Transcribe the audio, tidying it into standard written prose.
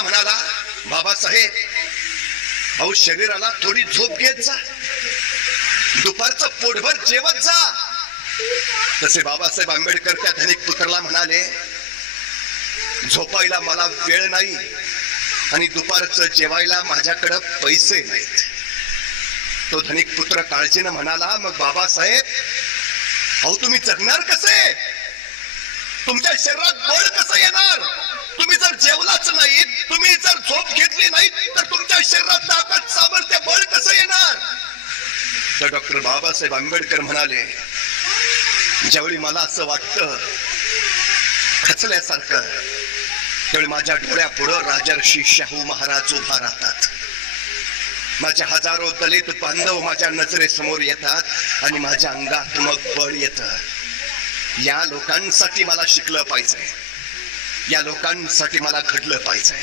मला म्हणाला, बाबासाहेब अहो शरीराला थोडी झोप घेत जा, दुपारचं पोटभर जेवत जा. तसे बाबासाहेब आंबेडकर त्या धनिक पुत्राला म्हणाले, झोपायला मला वेळ नाही आणि दुपारचं जेवायला माझ्याकडे पैसे नाहीत. तो धनिक पुत्र काळजीनं म्हणाला, मग बाबासाहेब अहो तुम्ही जगणार कसे? तुमच्या शरीरात बळ कसं येणार? तुम्ही जर जेवलाच नाही, तुम्ही जर झोप घेतली नाही, तर तुमच्या शरीरात ताकद सामर्थ्य बळ कसं येणार? तर डॉक्टर बाबासाहेब आंबेडकर म्हणाले, ज्यावेळी मला असं वाटतं खचल्यासारखं, त्यावेळी माझ्या डोळ्यापुढं राजर्षी शाहू महाराज उभा राहतात. माझे हजारो दलित बांधव माझ्या नजरेसमोर येतात आणि माझ्या अंगात मग बळ येतं. या लोकांसाठी मला शिकलं पाहिजे, या लोकांसाठी मला घडलं पाहिजे.